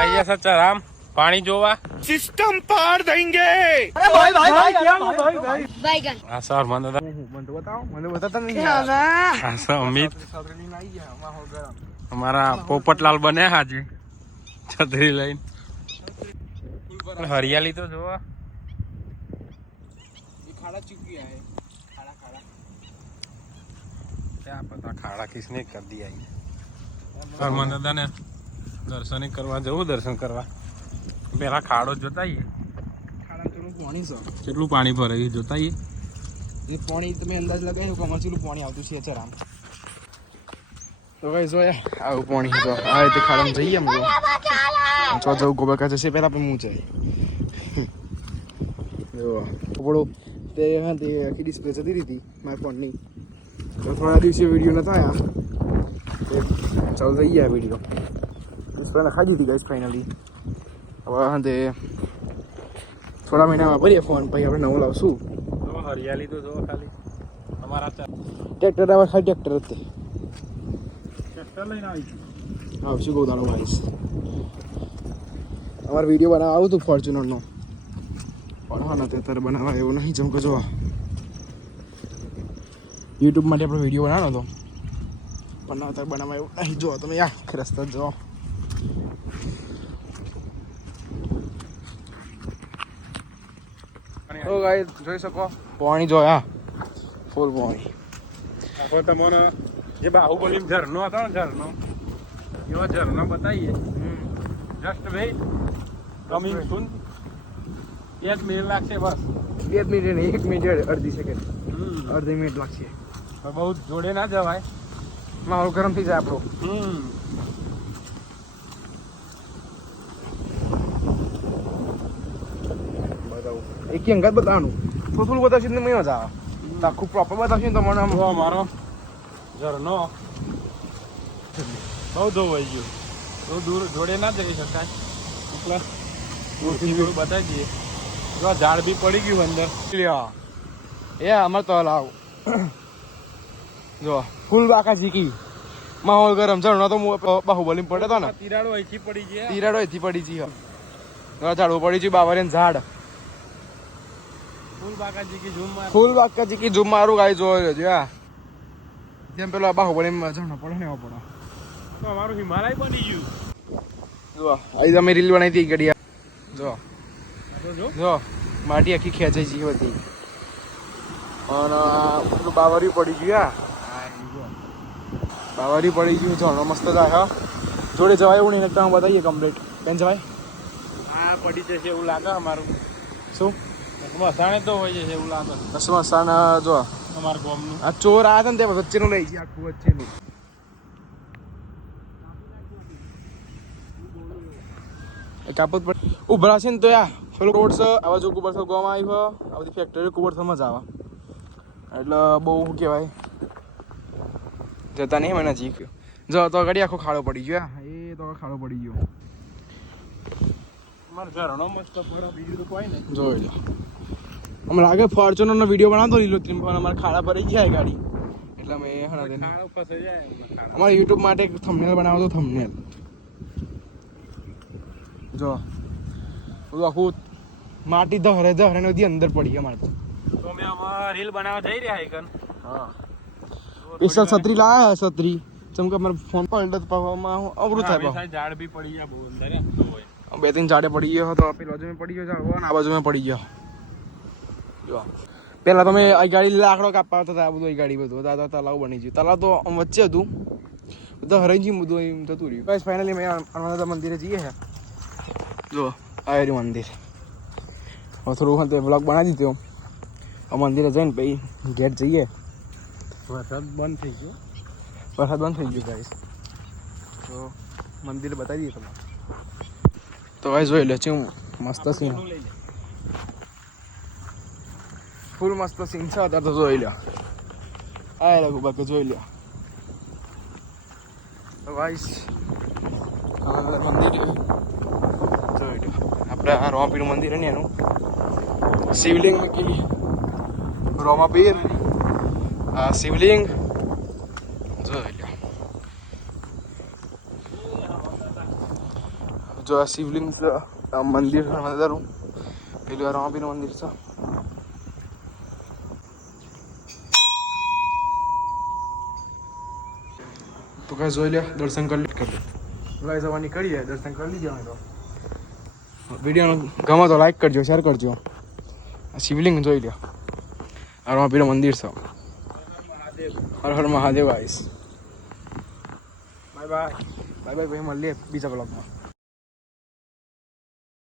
आइए सच्चा राम पानी जोवा सिस्टम पार देंगे। अरे भाई भाई भाई क्या भाई बैगन आशा और मन दादा मन तो बताओ मैंने बताता नहीं आशा अमित हमारा पोपटलाल बने आज छतरी लाइन हरियाली तो जो खाड़ा चुक गया है खाड़ा खाड़ा क्या पता खाड़ा किसने कर दिया ये और मन दादा ने दर्शन करवा जरूर दर्शन करवा પેલા ખાડો જોતાઈએ ખાડા થોડું પાણી છે કેટલું પાણી ભરે એ જોતાઈએ એ પાણી તમે અંદાજ લગાવ્યો કે અમારે કેટલું પાણી આવતું છે અચરામ તો કઈ જોયા આવું પાણી તો આ રીતે ખાડામાં જઈએ અમે જો જવું ગોબકા જશે પહેલા આપણે હું જાય જો કપડો તે હા તે આખી ડિસ્પ્લે જતી રહી હતી મારા ફોનની તો થોડા દિવસે વિડીયો નતા આવ્યા ચાલો જઈએ આ વિડીયો ડિસ્પ્લે ખાધી હતી ગાઈસ ફાઇનલી હવે હા તે થોડા મહિનામાં ભરીએ ફોન પછી આપણે નવો લાવશું તો હરિયાલી તો જો ખાલી અમારા ટ્રેક્ટર આવે ખાલી ટ્રેક્ટર જ તે ટ્રેક્ટર લઈને આવી આવશું ગોદાણો વાઈસ અમારે વિડીયો બનાવવા આવું હતું ફોર્ચ્યુનરનો પણ હા નથી અત્યારે બનાવવા એવું નહીં જેમ કે જો યુટ્યુબ માટે આપણે વિડીયો બનાવવાનો હતો પણ અત્યારે બનાવવા એવું નહીં જો તમે યા રસ્તા જ જો તો ગાઈસ જોઈ શકો પાણી જો હા ફૂલ પાણી આખો તમને જે બાહુબલી ઝરનો હતો ને ઝરનો એવો ઝરનો બતાવીએ જસ્ટ વેઇટ કમિંગ સૂન 1 મિનિટ લાગશે બસ 2 મિનિટ નહીં 1 મિનિટ અડધી સેકન્ડ અડધી મિનિટ લાગશે બહુ જોડે ના જવાય માહોલ ગરમ થઈ જાય આપણો એક અંગત બતાવવાનું થોડું થોડું બતાવશે ને મજા આવે તો આખું પ્રોપર બતાવશે ને તો મને આમ અમારો ઝરનો બહુ ધોવાઈ ગયો બહુ દૂર જોડે ના જઈ શકાય એટલે દૂરથી થોડું બતાવી દઈએ જો આ ઝાડ બી પડી ગયું અંદર એ અમારે તો લાવ જો ફૂલ બાકા ઝીકી માહોલ ગરમ ઝરણો તો બાહુબલી પડે તો ને તિરાડો અહીંથી પડી ગયા તિરાડો અહીંથી પડી જઈ ઝાડવું પડી ગયું બાવરિયાનું ઝાડ ફૂલ બાકાજી કી ઝૂમ માર ફૂલ બાકાજી કી ઝૂમ મારું ગાય જોઈ લેજો યા જેમ પેલો બાહુબલી ઝરણો પડે ને એવો પડે તો અમારું હિમાલય બની ગયું જો અહીં તમે રીલ બનાવી હતી ગડિયા જો જો જો માટી આખી ખેંચાઈ જઈ હતી અને પેલું બાવરિયું પડી ગયું બાવરિયું પડી ગયું ઝરણો મસ્ત જાય જોડે જવાય એવું નહીં તમે બતાવીએ કમ્પ્લીટ કેમ જવાય આ પડી જશે એવું લાગે અમારું શું મસાણે તો હોય જશે એવું લાગે મસાના જો અમારા ગામનું આ ચોર આવ્યા હતા ને તે વચ્ચેનું લઈ ગયા આખું વચ્ચેનું કાપત પર ઉભરા છે ને તો યા પેલું કોબરસર આવા જો કોબરસર ગોવામાં આવ્યો આ બધી ફેક્ટરી કોબરસરમાં જ આવે એટલે બહુ શું કહેવાય જતા નહીં મને નજીક જો તો ગાડી આખો ખાડો પડી ગયો એ તો ખાડો પડી ગયો અમારો ઝરણો મસ્ત પડે બીજું તો કોઈ નહીં જોઈ લો અમે લાગે ફોર્ચ્યુનરનો વિડીયો બનાવતો લીલોત્રી પણ અમારે ખાડા ભરાઈ જાય ગાડી એટલે અમે ખાડો ફસાઈ જાય અમારે યુટ્યુબ માટે એક થંબનેલ બનાવો તો થંબનેલ જો બધું આખું માટી ધરે ધરે નદી અંદર પડી અમારે તો અમે આમાં રીલ બનાવવા જઈ રહ્યા એકન હા સ્પેશિયલ છત્રી લાયા છત્રી જેમ કે અમારે ફોન પર પાવામાં અવરું થાય ઝાડ બી પડી ગયા બહુ અંદર હોય 2-3 ઝાડે પડી ગયો હતો પેલો બાજુ પડી ગયો ઝાડ આ બાજુ પડી ગયો જો પેલા તમે આ ગાડી લાકડો કાપવા હતા આ બધું આ ગાડી બધું તલાવ બની ગયું તલાવ તો વચ્ચે હતું બધા હરાઈ ગયું બધું એમ થતું રહ્યું બસ ફાઇનલી મેં હનુમાન મંદિરે જઈએ છે જો આ રહ્યું મંદિર હવે થોડું તે બ્લોગ બનાવી દીધો આ મંદિરે જઈને પછી ઘેર જઈએ વરસાદ બંધ થઈ ગયો વરસાદ બંધ થઈ ગયો ગાઈસ તો મંદિર બતાવી દઈએ તમને તો ગાઈસ જોઈ લે છે મસ્ત સીન ફૂલ મસ્ત સીન છે અત્યારે તો જોઈ લ્યો આ લાગુ બાકી જોઈ લ્યો તો ગાઈસ મંદિર જોઈ લ્યો આપણે આ રોમાપીરનું મંદિર ને એનું શિવલિંગ મૂકી રોમાપીર આ શિવલિંગ જોઈ લ્યો जो है शिवलिंग मंदिर है अंदर हूँ पहली बार वहाँ भी मंदिर था तो क्या जो लिया दर्शन कर गाइस अब निकली है दर्शन कर लीजिए हमें तो वीडियो गमा तो लाइक करजो शेयर करजो शिवलिंग जो लिया और वहाँ पे मंदिर था Har Har Mahadev guys bye bye bye bye भाई मल्ली बीजा ब्लॉग में